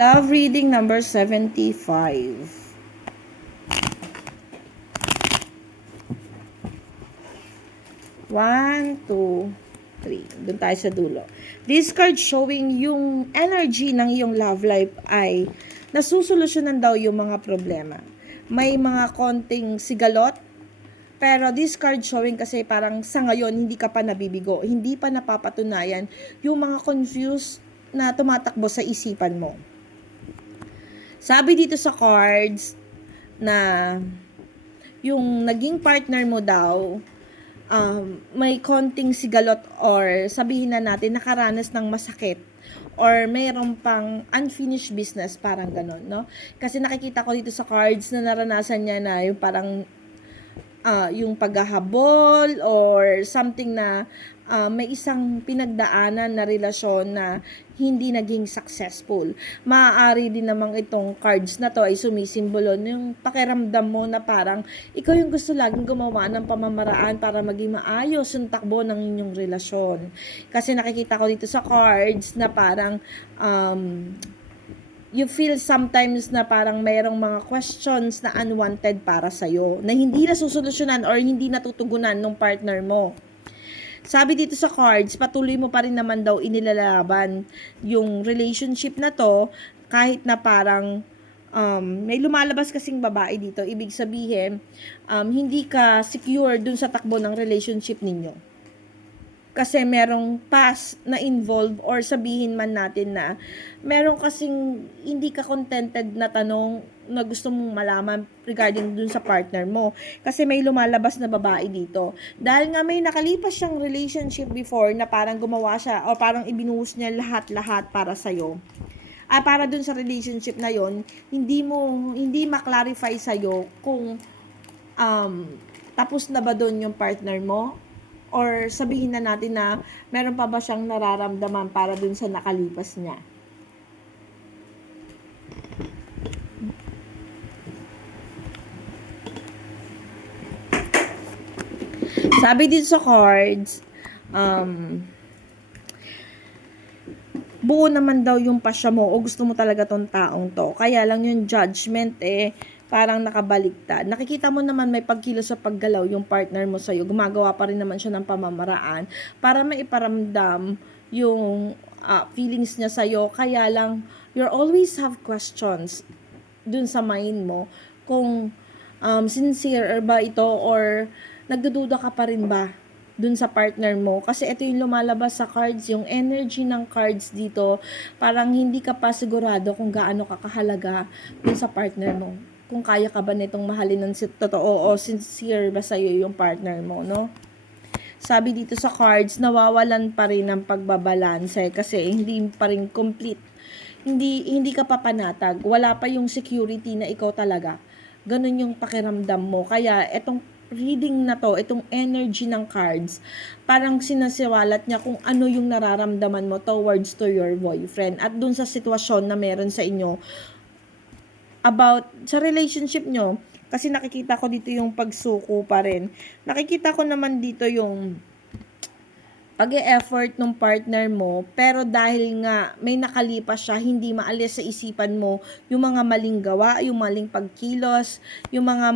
Love reading number 75. One, two, three. Doon tayo sa dulo. This card showing yung energy ng iyong love life ay nasusolusyonan daw yung mga problema. May mga konting sigalot, pero this card showing kasi parang sa ngayon hindi ka pa nabibigo, hindi pa napapatunayan yung mga confused na tumatakbo sa isipan mo. Sabi dito sa cards na yung naging partner mo daw, may konting sigalot or sabihin na natin nakaranas ng masakit or mayroon pang unfinished business, parang ganon, no? Kasi nakikita ko dito sa cards na naranasan niya na yung parang yung paghahabol or something na may isang pinagdaanan na relasyon na hindi naging successful. Maaari din namang itong cards na to ay sumisimbolo yung pakiramdam mo na parang ikaw yung gusto laging gumawa ng pamamaraan para maging maayos yung takbo ng inyong relasyon. Kasi nakikita ko dito sa cards na parang you feel sometimes na parang mayroong mga questions na unwanted para sa'yo, na hindi nasusolusyonan or hindi natutugunan ng partner mo. Sabi dito sa cards, patuloy mo pa rin naman daw inilalaban yung relationship na to, kahit na parang may lumalabas kasing babae dito. Ibig sabihin, hindi ka secure dun sa takbo ng relationship ninyo. Kasi merong past na involved or sabihin man natin na meron kasing hindi ka contented na tanong na gusto mong malaman regarding dun sa partner mo. Kasi may lumalabas na babae dito. Dahil nga may nakalipas siyang relationship before na parang gumawa siya o parang ibinuhos niya lahat-lahat para sa'yo. Para dun sa relationship na yon, hindi ma-clarify sa'yo kung tapos na ba dun yung partner mo? Or sabihin na natin na meron pa ba siyang nararamdaman para dun sa nakalipas niya. Sabi dito sa cards, buo naman daw yung pasya mo o gusto mo talaga tong taong to. Kaya lang yung judgment parang nakabaliktad. Nakikita mo naman may pagkilos sa paggalaw yung partner mo sa'yo. Gumagawa pa rin naman siya ng pamamaraan para maiparamdam yung feelings niya sa'yo. Kaya lang, you always have questions dun sa mind mo kung sincere ba ito or nagdududa ka pa rin ba dun sa partner mo. Kasi ito yung lumalabas sa cards, yung energy ng cards dito, parang hindi ka pa sigurado kung gaano ka kahalaga dun sa partner mo. Kung kaya ka ba nitong mahalin ng totoo o sincere ba sa'yo yung partner mo, no? Sabi dito sa cards, nawawalan pa rin ng pagbabalanse kasi hindi pa rin complete. Hindi ka pa panatag. Wala pa yung security na ikaw talaga. Ganun yung pakiramdam mo. Kaya etong reading na to, itong energy ng cards, parang sinasiwalat niya kung ano yung nararamdaman mo towards to your boyfriend at dun sa sitwasyon na meron sa inyo about sa relationship nyo. Kasi nakikita ko dito yung pagsuko pa rin. Nakikita ko naman dito yung pag-e-effort ng partner mo, pero dahil nga may nakalipas siya, hindi maalis sa isipan mo yung mga maling gawa, yung maling pagkilos, yung mga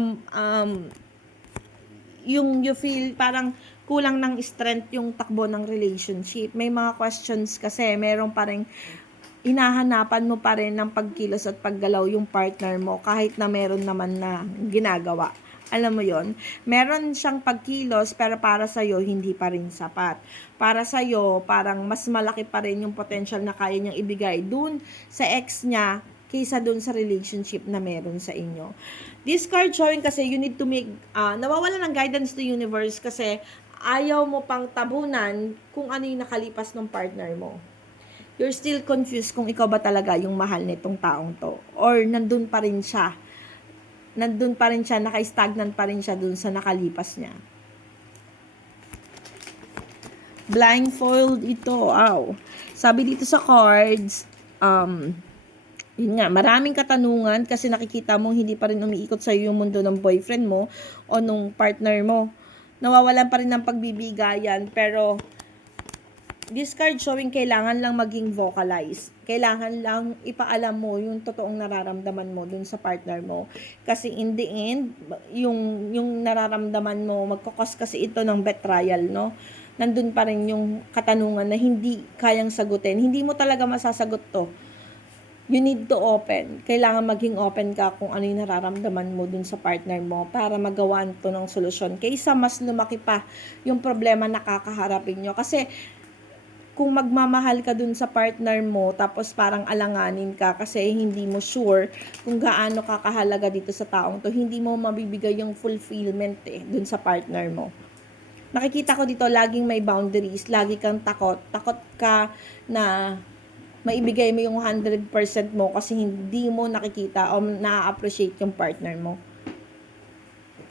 yung you feel parang kulang ng strength yung takbo ng relationship. May mga questions kasi meron pa rin hinahanapan mo pa rin ng pagkilos at paggalaw yung partner mo kahit na meron naman na ginagawa. Alam mo yon, meron siyang pagkilos pero para sa'yo hindi pa rin sapat. Para sa'yo parang mas malaki pa rin yung potential na kaya niyang ibigay dun sa ex niya kaysa dun sa relationship na meron sa inyo. This card showing kasi you need to make, nawawala ng guidance to universe kasi ayaw mo pang tabunan kung ano yung nakalipas ng partner mo. You're still confused kung ikaw ba talaga yung mahal nitong taong to. Or nandun pa rin siya. Naka-stagnant pa rin siya dun sa nakalipas niya. Blindfold ito. Sabi dito sa cards, yun nga, maraming katanungan kasi nakikita mo hindi pa rin umiikot sa'yo yung mundo ng boyfriend mo o nung partner mo. Nawawalan pa rin ng pagbibigayan pero This card showing kailangan lang maging vocalize. Kailangan lang ipaalam mo yung totoong nararamdaman mo dun sa partner mo. Kasi in the end, yung nararamdaman mo, magkakos kasi ito ng betrayal, no? Nandun pa rin yung katanungan na hindi kayang sagutin. Hindi mo talaga masasagot to. You need to open. Kailangan maging open ka kung ano yung nararamdaman mo dun sa partner mo para magawan to ng solusyon. Kaysa mas lumaki pa yung problema na kakaharapin nyo. Kasi kung magmamahal ka dun sa partner mo, tapos parang alanganin ka kasi hindi mo sure kung gaano kakahalaga dito sa taong to, hindi mo mabibigay yung fulfillment dun sa partner mo. Nakikita ko dito, laging may boundaries, lagi kang takot. Takot ka na maibigay mo yung 100% mo kasi hindi mo nakikita o na-appreciate yung partner mo.